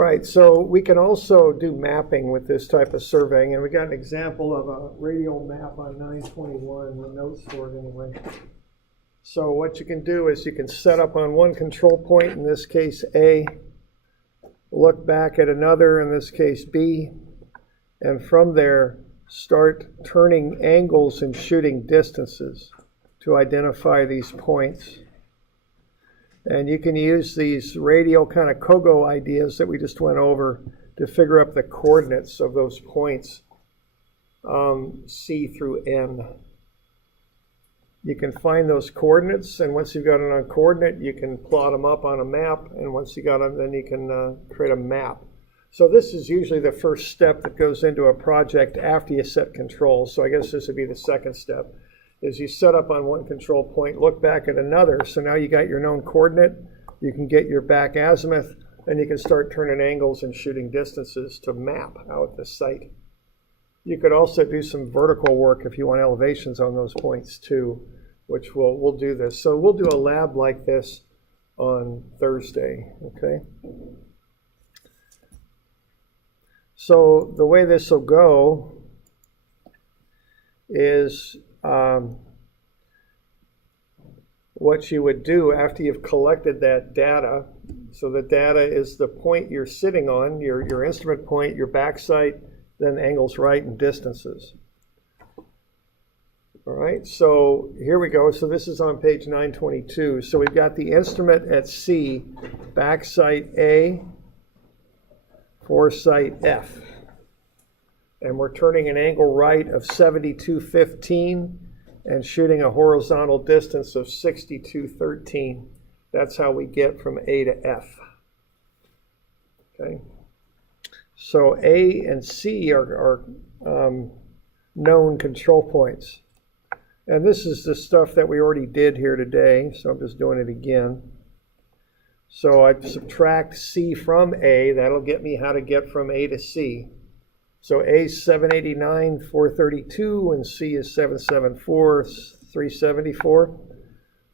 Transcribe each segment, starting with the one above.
All right, so we can also do mapping with this type of surveying, and we got an example of a radial map on 921, the notes for it anyway. So what you can do is you can set up on one control point, in this case A, look back at another, in this case B, and from there start turning angles and shooting distances to identify these points. And you can use these radial kind of Kogo ideas that we just went over to figure out the coordinates of those points, C through N. You can find those coordinates, and once you've got it on coordinate, you can plot them up on a map, and once you got them, then you can create a map. So this is usually the first step that goes into a project after you set controls. So I guess this would be the second step, is you set up on one control point, look back at another. So now you got your known coordinate, you can get your back azimuth, and you can start turning angles and shooting distances to map out the site. You could also do some vertical work if you want elevations on those points too, which we'll do this. So we'll do a lab like this on Thursday, okay? So the way this will go is what you would do after you've collected that data. So the data is the point you're sitting on, your instrument point, your back sight, then angles right and distances. All right, so here we go. So this is on page 922. So we've got the instrument at C, back sight A, foresight F. And we're turning an angle right of 72.15 and shooting a horizontal distance of 62.13. That's how we get from A to F. Okay. So A and C are known control points. And this is the stuff that we already did here today, so I'm just doing it again. So I subtract C from A, that'll get me how to get from A to C. So A is 789, 432, and C is 774, 374.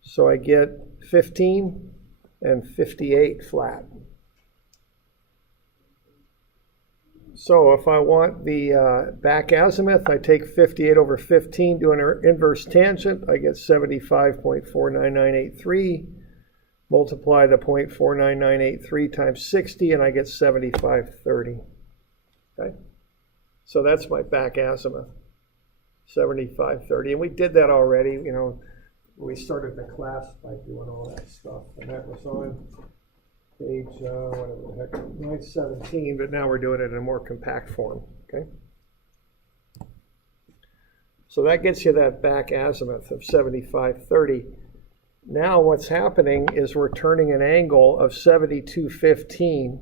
So I get 15 and 58 flat. So if I want the back azimuth, I take 58 over 15, do an inverse tangent, I get 75.49983. Multiply the 0.49983 times 60, and I get 7530. Okay? So that's my back azimuth, 7530. And we did that already, you know, we started the class by doing all that stuff. And that was on page, whatever the heck, 917, but now we're doing it in a more compact form, okay? So that gets you that back azimuth of 7530. Now what's happening is we're turning an angle of 72.15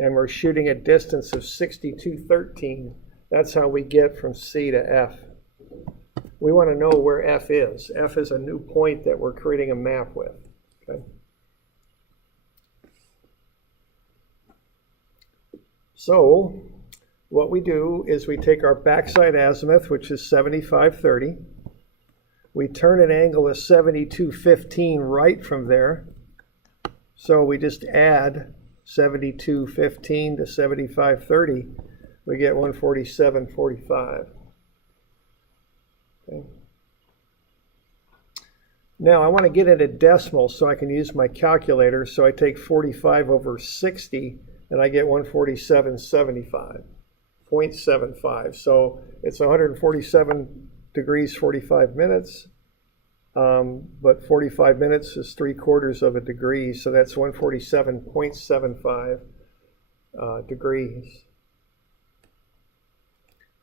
and we're shooting a distance of 62.13. That's how we get from C to F. We want to know where F is. F is a new point that we're creating a map with, okay? So what we do is we take our backside azimuth, which is 75.30. We turn an angle of 72.15 right from there. So we just add 72.15 to 75.30. We get 147.45. Okay. Now I want to get into decimals so I can use my calculator. So I take 45 over 60 and I get 147.75, 0.75. So it's 147 degrees 45 minutes, but 45 minutes is 3/4 of a degree, so that's 147.75 degrees.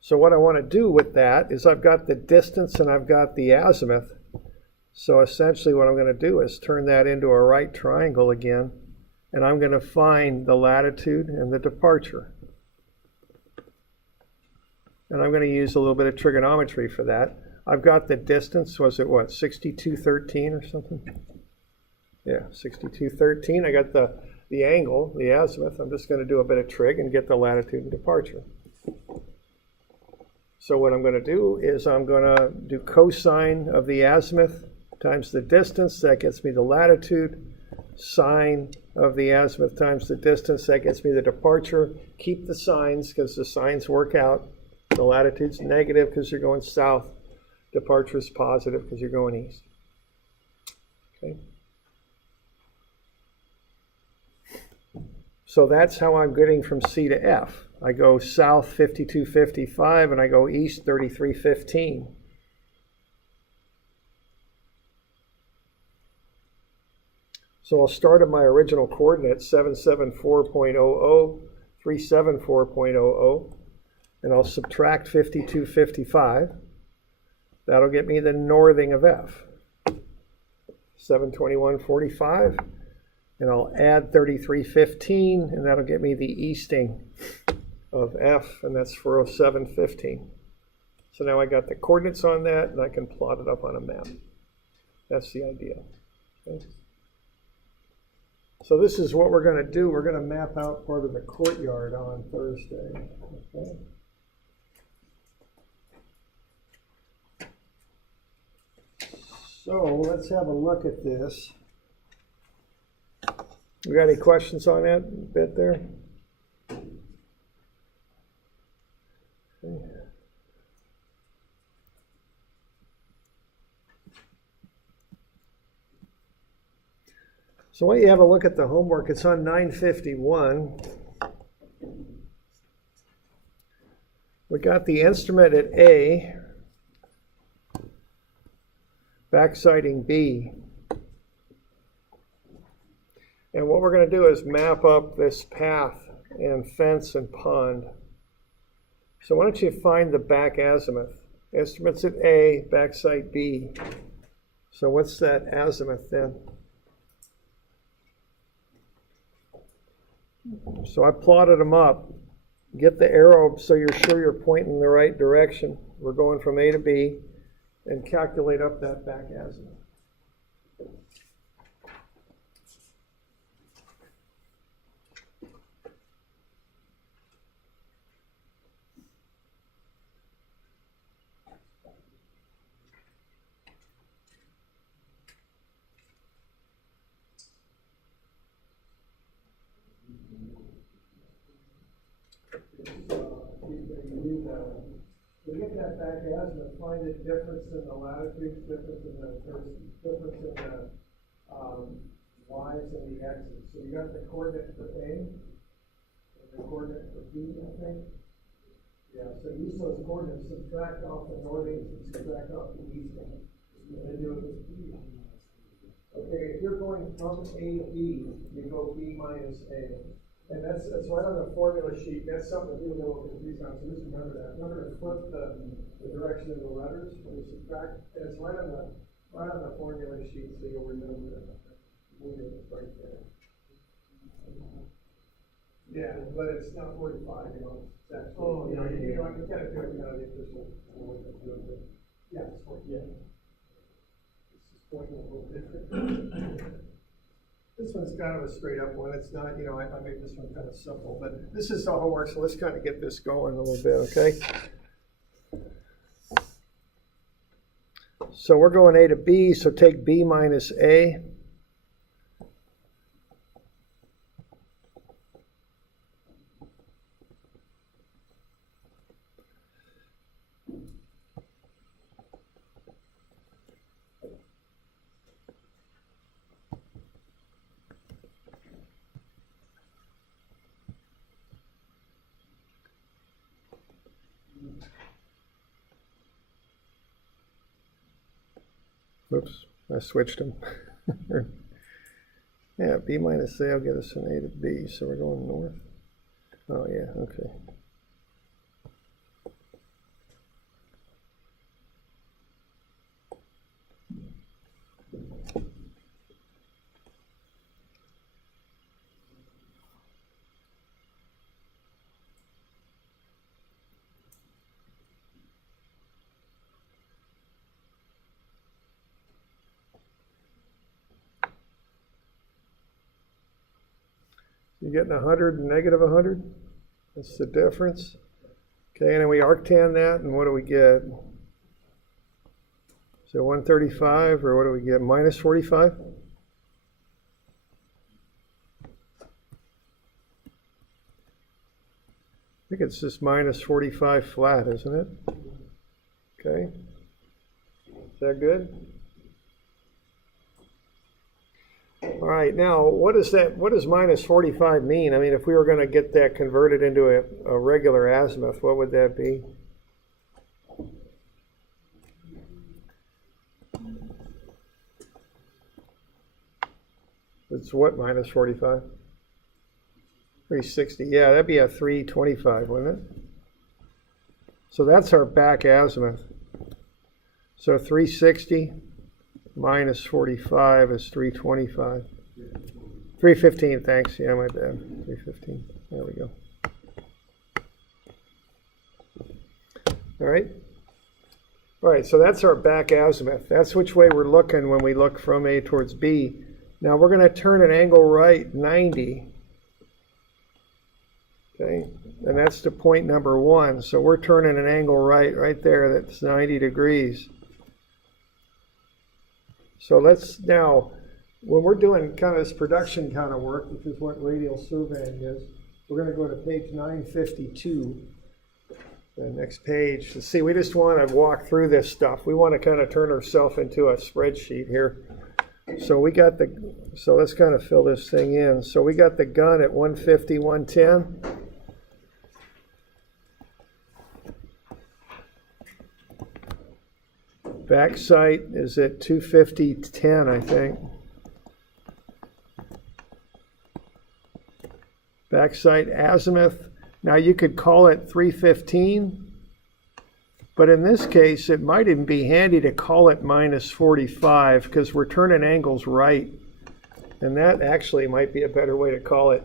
So what I want to do with that is I've got the distance and I've got the azimuth. So essentially what I'm going to do is turn that into a right triangle again, and I'm going to find the latitude and the departure. And I'm going to use a little bit of trigonometry for that. I've got the distance, was it what, 62.13 or something? Yeah, 62.13. I got the angle, the azimuth. I'm just going to do a bit of trig and get the latitude and departure. So what I'm going to do is I'm going to do cosine of the azimuth times the distance. That gets me the latitude. sine of the azimuth times the distance. That gets me the departure. Keep the signs because the signs work out. The latitude's negative because you're going south. Departure is positive because you're going east. Okay. So that's how I'm getting from C to F. I go south 52.55 and I go east 33.15. So I'll start at my original coordinate, 774.00, 374.00, and I'll subtract 52.55. That'll get me the northing of F, 721.45, and I'll add 33.15, and that'll get me the easting of F, and that's 407.15. So now I got the coordinates on that, and I can plot it up on a map. That's the idea. Okay. So this is what we're going to do. We're going to map out part of the courtyard on Thursday. Okay. So let's have a look at this. You got any questions on that bit there? Okay. So why don't you have a look at the homework? It's on 951. We got the instrument at A, backsighting B. And what we're going to do is map up this path and fence and pond. So why don't you find the back azimuth? Instruments at A, backsight B. So what's that azimuth then? So I plotted them up. Get the arrow so you're sure you're pointing in the right direction. We're going from A to B, and calculate up that back azimuth. To get that back azimuth, find the difference in the latitudes, difference in the y's and the x's. So you got the coordinate for A and the coordinate for B, I think. Yeah, so use those coordinates, subtract off the northings and subtract off the eastings. And then do it with B. Okay, if you're going from A to B, you go B minus A. And that's right on the formula sheet. That's something that people get a little confused on, so just remember that. Remember to flip the direction of the letters when you subtract. And it's right on the formula sheet, so you'll remember that. It's right there. Yeah, but it's not 45, It's actually, you kind of do it, the official. Yeah, it's 40. Yeah. It's just pointing a little different. This one's kind of a straight up one. It's not, I made this one kind of simple, but this is how it works. So let's kind of get this going a little bit, okay? So we're going A to B, so take B minus A. Oops, I switched them. Yeah, B minus A will get us an A to B, so we're going north. Oh yeah, okay. You're getting 100 and negative 100. That's the difference. Okay, and then we arctan that, and what do we get? So 135, or what do we get? Minus 45? think it's just minus 45 flat, isn't it? Okay. Is that good? All right, now what does minus 45 mean? I mean, if we were going to get that converted into a regular azimuth, what would that be? It's what, minus 45? 360. Yeah, that'd be a 325, wouldn't it? So that's our back azimuth. So 360 minus 45 is 325. 315, thanks. Yeah, my bad. 315. There we go. All right. All right, so that's our back azimuth. That's which way we're looking when we look from A towards B. Now we're going to turn an angle right 90. Okay, and that's to point number 1. So we're turning an angle right there. That's 90 degrees. So let's now, when we're doing kind of this production kind of work, which is what radial surveying is, we're going to go to page 952, the next page. To see, we just want to walk through this stuff. We want to kind of turn ourselves into a spreadsheet here. So let's kind of fill this thing in. So we got the gun at 150, 110. Back sight is at 250, 10, I think. Back sight azimuth. Now you could call it 315, but in this case it might even be handy to call it minus 45 because we're turning angles right. And that actually might be a better way to call it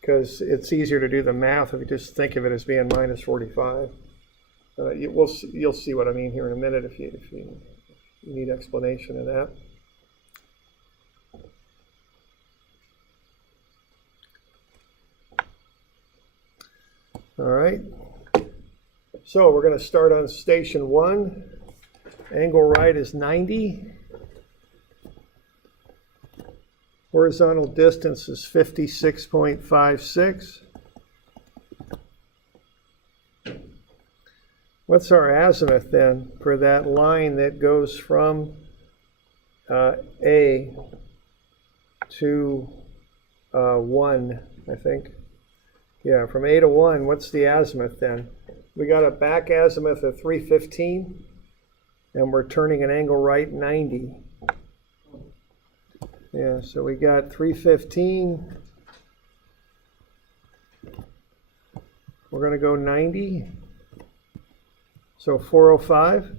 because it's easier to do the math if you just think of it as being minus 45. You'll see what I mean here in a minute if you need explanation of that. All right. So we're going to start on station 1. Angle right is 90. Horizontal distance is 56.56. What's our azimuth then for that line that goes from A to 1, I think? Yeah, from A to 1, what's the azimuth then? We got a back azimuth of 315, and we're turning an angle right 90. Yeah, so we got 315. We're going to go 90. So 405.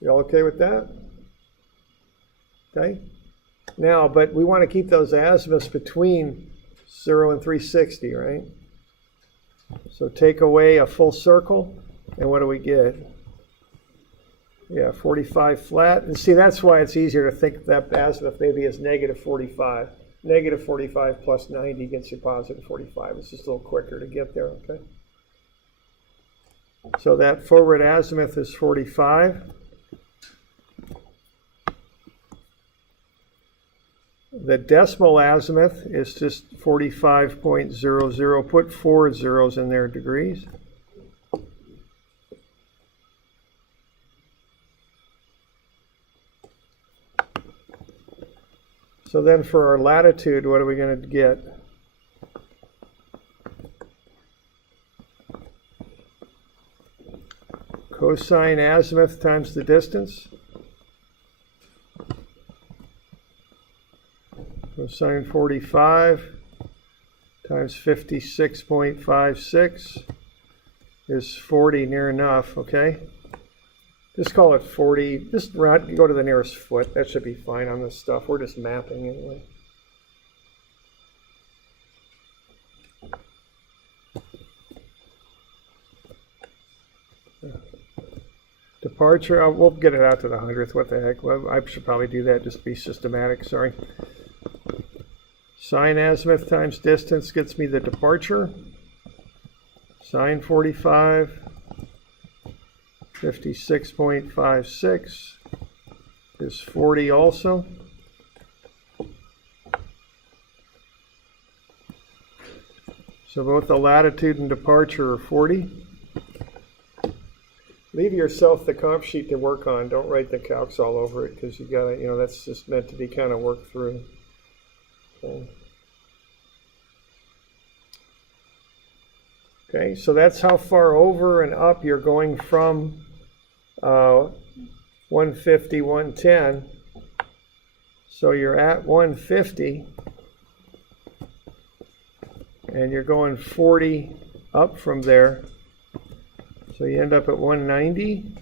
You all okay with that? Okay. Now, but we want to keep those azimuths between 0 and 360, right? So take away a full circle, and what do we get? Yeah, 45 flat. And see, that's why it's easier to think that azimuth maybe as negative 45. Negative 45 plus 90 gets you positive 45. It's just a little quicker to get there, okay? So that forward azimuth is 45. The decimal azimuth is just 45.00. Put 4 zeros in there, degrees. So then for our latitude, what are we going to get? Cosine azimuth times the distance. Cosine 45 times 56.56 is 40, near enough, okay? Just call it 40. Just go to the nearest foot. That should be fine on this stuff. We're just mapping anyway. Departure, we'll get it out to the 100th. What the heck? Well, I should probably do that just to be systematic. Sorry. Sine azimuth times distance gets me the departure. Sine 45, 56.56 is 40 also. So both the latitude and departure are 40. Leave yourself the comp sheet to work on. Don't write the calcs all over it because you gotta, that's just meant to be kind of worked through. Okay. Okay, so that's how far over and up you're going from 150, 110. So you're at 150, and you're going 40 up from there. So you end up at 190,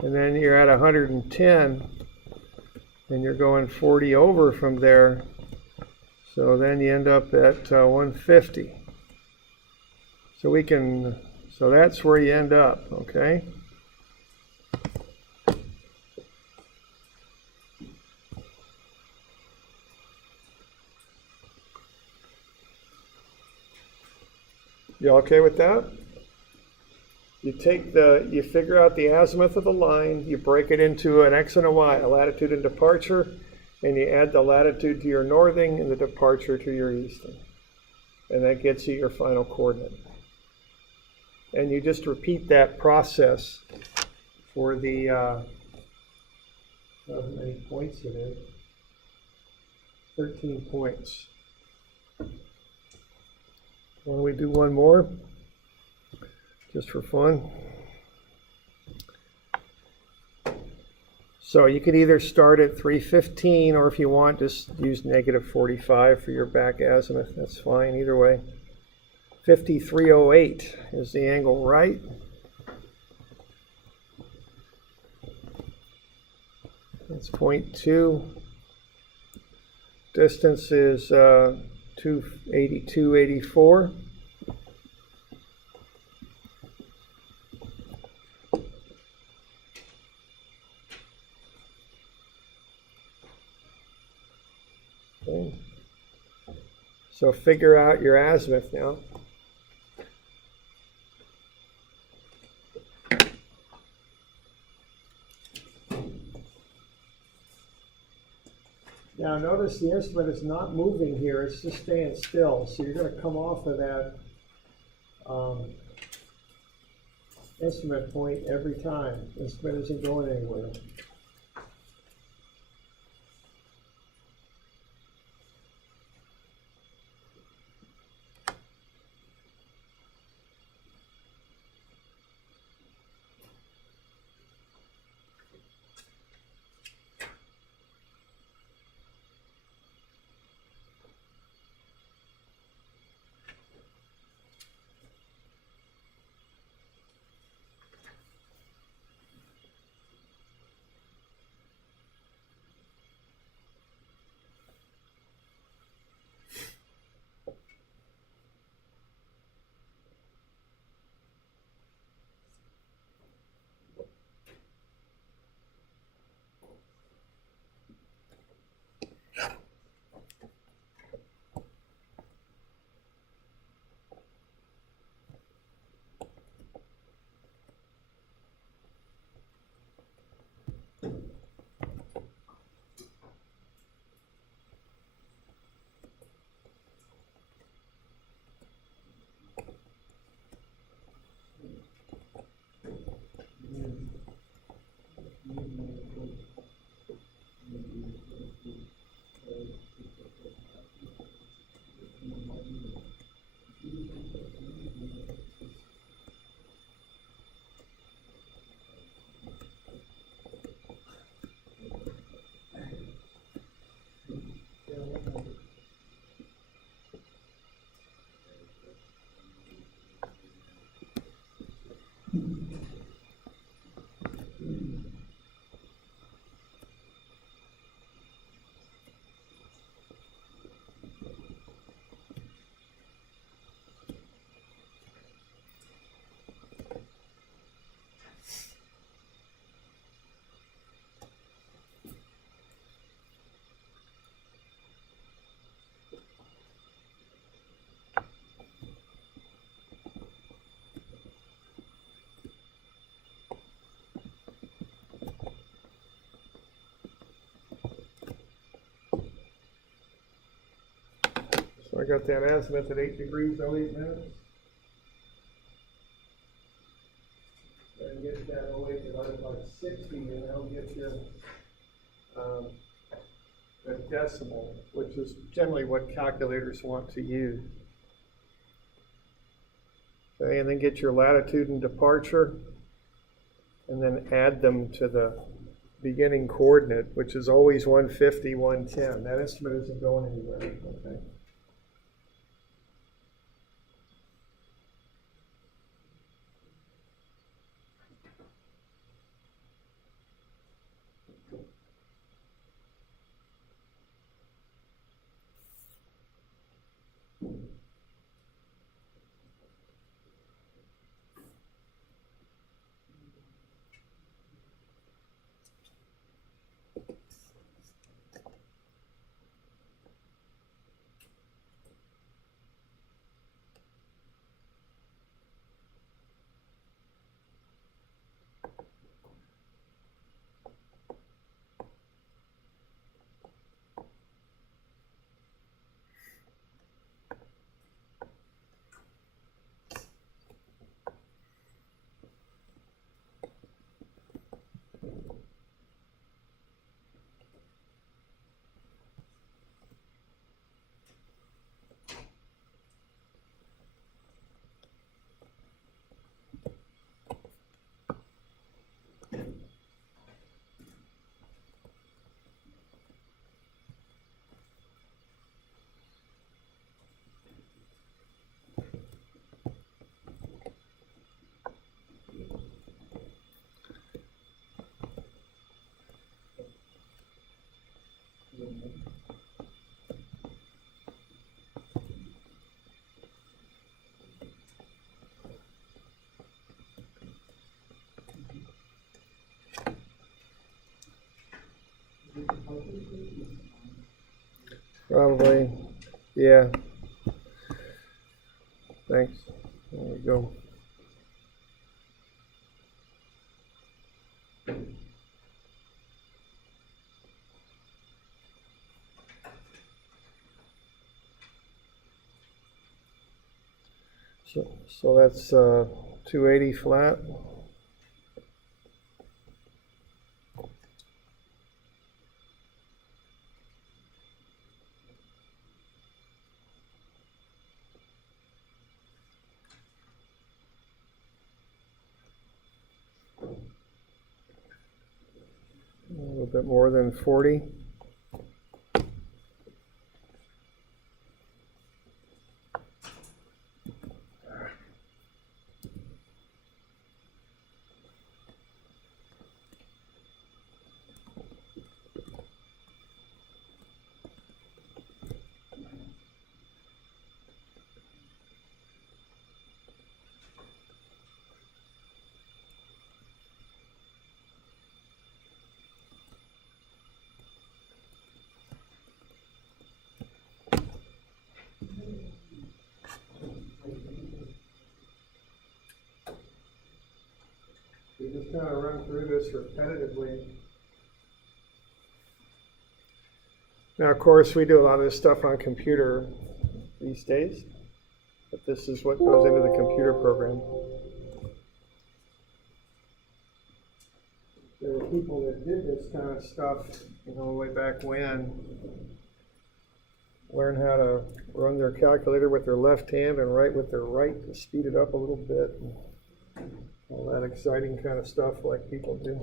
and then you're at 110, and you're going 40 over from there. So then you end up at 150. So that's where you end up, okay? You okay with that? You figure out the azimuth of the line, you break it into an X and a Y, a latitude and departure, and you add the latitude to your northing and the departure to your easting. And that gets you your final coordinate. And you just repeat that process for the, how many points it is? 13 points. Why don't we do one more, just for fun? So you could either start at 315, or if you want, just use negative 45 for your back azimuth. That's fine, either way. 5308 is the angle right. That's 0.2. Distance is 282.84. Okay. So figure out your azimuth now. Now notice the instrument is not moving here, it's just staying still. So you're going to come off of that instrument point every time. The instrument isn't going anywhere. I got that azimuth at 8 degrees, 08 minutes. And get that 08 divided by 60, and that'll get you a decimal, which is generally what calculators want to use. Okay, and then get your latitude and departure, and then add them to the beginning coordinate, which is always 150, 110. That instrument isn't going anywhere. Okay. Probably, yeah. Thanks. There we go. So that's 280 flat. A little bit more than 40. We just kind of run through this repetitively. Now, of course, we do a lot of this stuff on computer these days, but this is what goes into the computer program. There were people that did this kind of stuff, you know, way back when, learn how to run their calculator with their left hand and write with their right to speed it up a little bit. All that exciting kind of stuff like people do.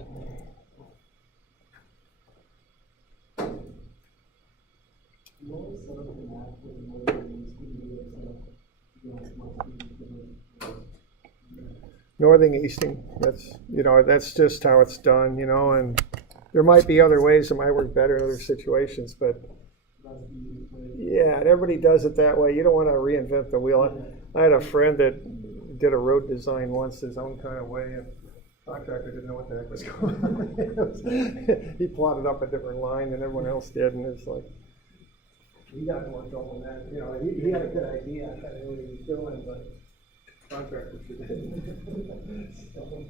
Northing easting, that's just how it's done, and there might be other ways that might work better in other situations, but yeah, everybody does it that way. You don't want to reinvent the wheel. I had a friend that did a road design once his own kind of way, and the contractor didn't know what the heck was going on. He plotted up a different line than everyone else did, and it's like, he got more trouble than that. He had a good idea, I kind of knew what he was doing, but contractor should so,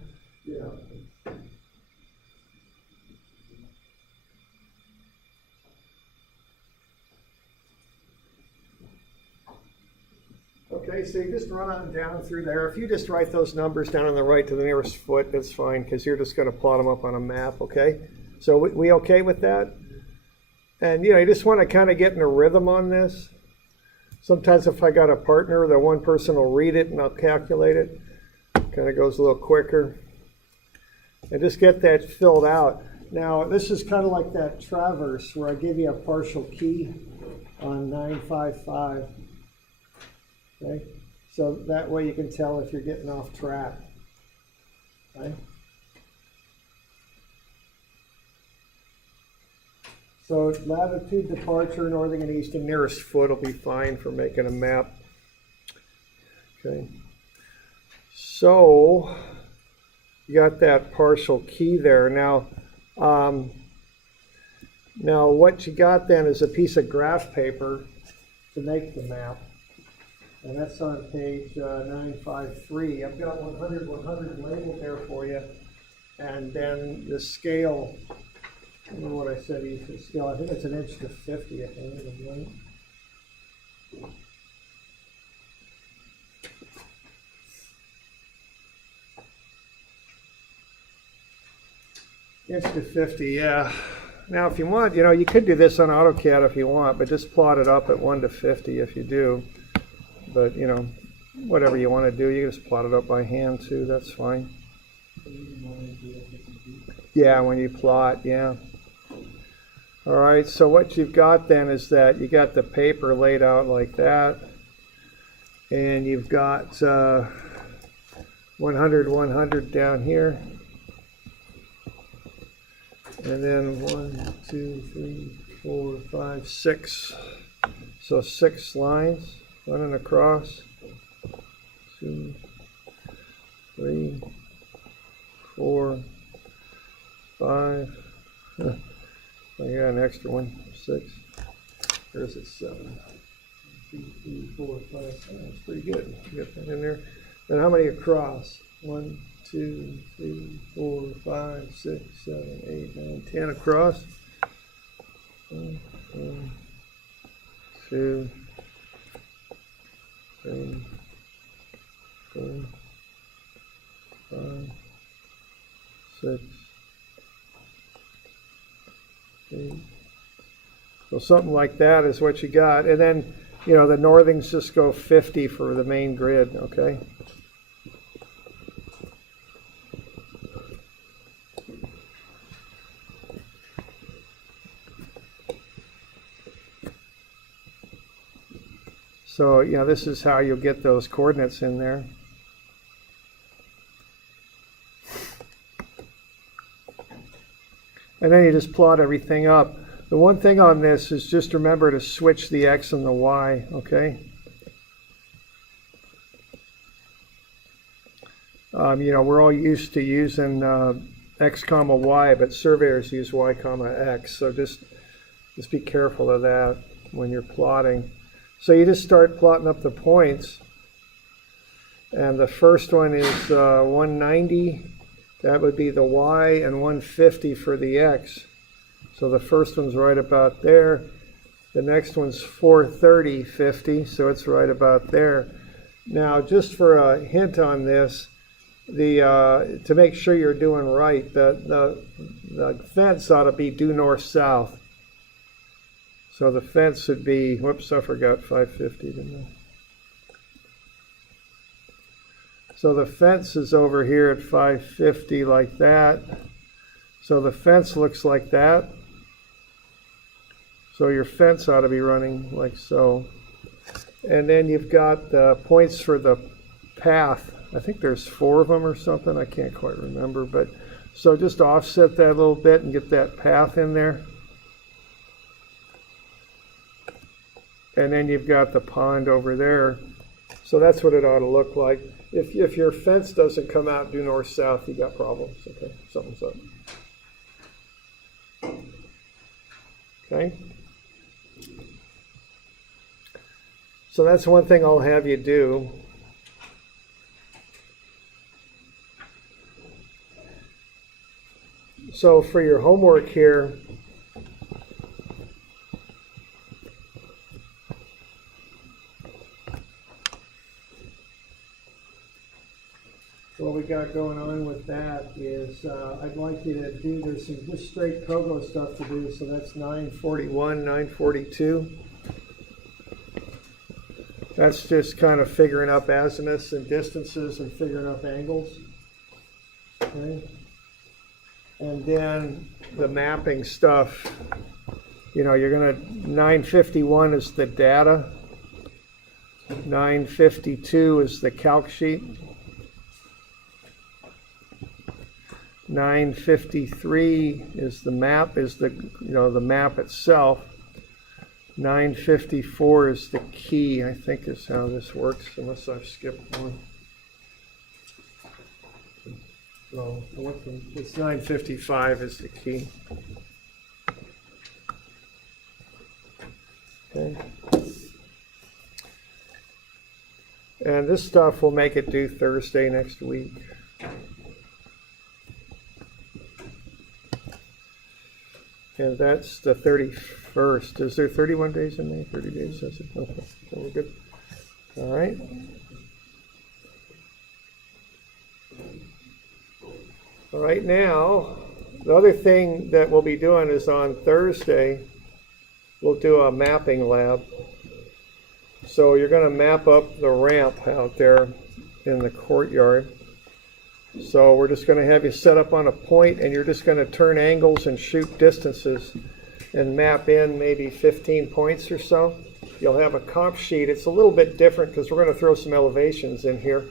Okay, so you just run on down through there. If you just write those numbers down on the right to the nearest foot, that's fine, because you're just going to plot them up on a map, okay? So we okay with that? And, you know, you just want to kind of get in a rhythm on this. Sometimes if I got a partner, the one person will read it and I'll calculate it. Kind of goes a little quicker. And just get that filled out. Now, this is kind of like that traverse where I give you a partial key on 955. Okay? So that way you can tell if you're getting off track. Okay? So latitude, departure, northern and eastern, nearest foot will be fine for making a map. Okay. So you got that partial key there. Now what you got then is a piece of graph paper to make the map. And that's on page 953. I've got 100 labeled there for you. And then the scale, I don't know what I said, use the scale. I think it's 1 inch to 50, I think. Right? Inch to 50, yeah. Now, if you want, you know, you could do this on AutoCAD if you want, but just plot it up at 1 to 50 if you do. But, you know, whatever you want to do, you just plot it up by hand too, that's fine. Yeah, when you plot, yeah. All right, so what you've got then is that you got the paper laid out like that, and you've got 100 down here, and then 1, 2, 3, 4, 5, 6. So 6 lines running across. 2, 3, 4, 5. I got an extra one. 6. There's it 7. 2, 3, 4, 5. That's pretty good. Get that in there. Then how many across? 1, 2, 3, 4, 5, 6, 7, 8, 9, 10 across. 1, 2, 3, 4, 5, 6, 8. So something like that is what you got. And then, you know, the northings just go 50 for the main grid, okay? So, you know, this is how you'll get those coordinates in there. And then you just plot everything up. The one thing on this is just remember to switch the X and the Y, okay? You know, we're all used to using X comma Y, but surveyors use Y comma X. So just be careful of that when you're plotting. So you just start plotting up the points. And the first one is 190. That would be the Y, and 150 for the X. So the first one's right about there. The next one's 430, 50, so it's right about there. Now, just for a hint on this, to make sure you're doing right, the fence ought to be due north-south. So the fence would be, whoops, I forgot 550, didn't I? So the fence is over here at 550 like that. So the fence looks like that. So your fence ought to be running like so. And then you've got the points for the path. I think there's 4 of them or something. I can't quite remember. But so just offset that a little bit and get that path in there. And then you've got the pond over there. So that's what it ought to look like. If your fence doesn't come out due north-south, you got problems. Okay, something's up. Okay. So that's one thing I'll have you do. So for your homework here, got going on with that is I'd like you to do, there's some just straight Kogo stuff to do, so that's 941, 942. That's just kind of figuring up azimuths and distances and figuring up angles. Okay. And then the mapping stuff, you know, you're going to, 951 is the data, 952 is the calc sheet, 953 is the map, is the, you know, the map itself. 954 is the key, I think is how this works, unless I've skipped one. So it's 955 is the key. Okay. And this stuff will make it due Thursday next week. And that's the 31st. Is there 31 days in May? 30 days? That's it. Okay. So we're good. All right. All right, now, the other thing that we'll be doing is on Thursday, we'll do a mapping lab. So you're going to map up the ramp out there in the courtyard. So we're just going to have you set up on a point, and you're just going to turn angles and shoot distances and map in maybe 15 points or so. You'll have a comp sheet. It's a little bit different because we're going to throw some elevations in here.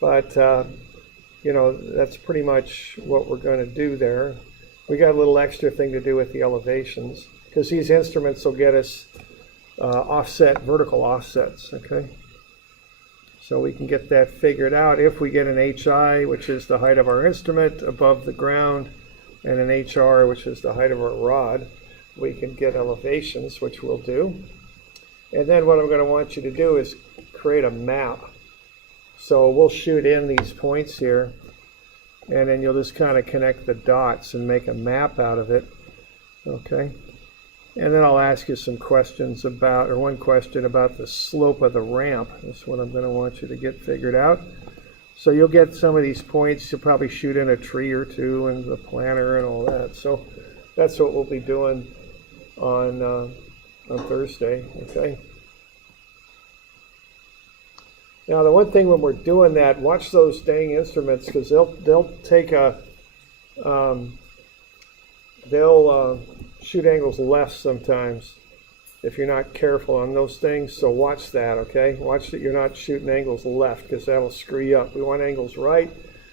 But, you know, that's pretty much what we're going to do there. We got a little extra thing to do with the elevations because these instruments will get us vertical offsets, okay? So we can get that figured out if we get an HI, which is the height of our instrument above the ground, and an HR, which is the height of our rod. We can get elevations, which we'll do. And then what I'm going to want you to do is create a map. So we'll shoot in these points here, and then you'll just kind of connect the dots and make a map out of it, okay? And then I'll ask you some questions about, or one question about the slope of the ramp. That's what I'm going to want you to get figured out. So you'll get some of these points. You'll probably shoot in a tree or two and the planter and all that. So that's what we'll be doing on Thursday, okay? Now the one thing when we're doing that, watch those dang instruments because they'll take a, shoot angles left sometimes if you're not careful on those things, so watch that, okay? Watch that you're not shooting angles left because that'll screw you up. We want angles right.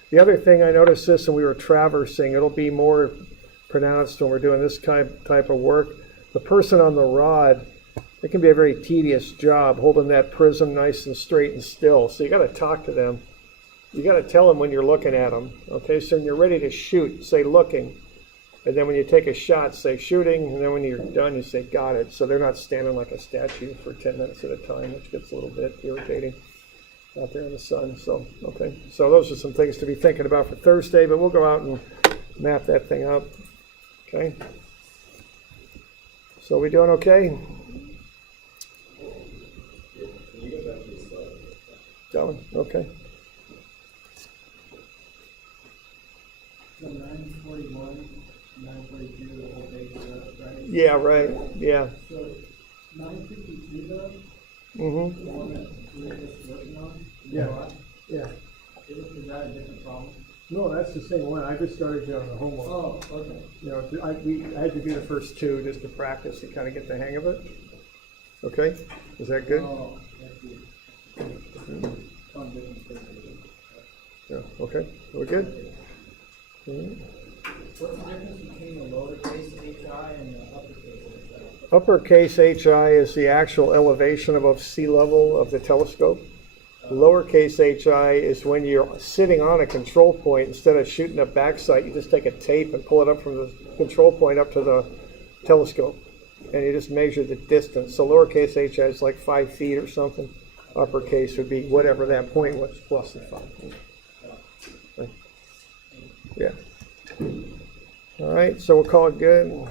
The other thing I noticed this when we were traversing, it'll be more pronounced when we're doing this type of work. The person on the rod, it can be a very tedious job holding that prism nice and straight and still, so you got to talk to them. You got to tell them when you're looking at them, okay? So when you're ready to shoot, say looking. And then when you take a shot, say shooting, and then when you're done, you say got it. So they're not standing like a statue for 10 minutes at a time, which gets a little bit irritating out there in the sun. So, okay. So those are some things to be thinking about for Thursday, but we'll go out and map that thing up. Okay. So we doing okay? Going? Okay. So 941. 942, the whole page is up, right? Yeah, right. Yeah. So 952 though? Mm-hmm. The one that we're just working on? Yeah. Yeah. Is that a different problem? No, that's the same one. I just started doing the homework. Oh, okay. You know, I had to do the first two just to practice to kind of get the hang of it. Okay? Is that good? Oh, that's good. Yeah, okay. We're good? Mm-hmm. What's the difference between the lowercase HI and the uppercase HI? Uppercase HI is the actual elevation above sea level of the telescope. Lowercase HI is when you're sitting on a control point. Instead of shooting a backside, you just take a tape and pull it up from the control point up to the telescope. And you just measure the distance. So lowercase HI is like 5 feet or something. Uppercase would be whatever that point was plus the 5. Yeah. All right, so we'll call it good.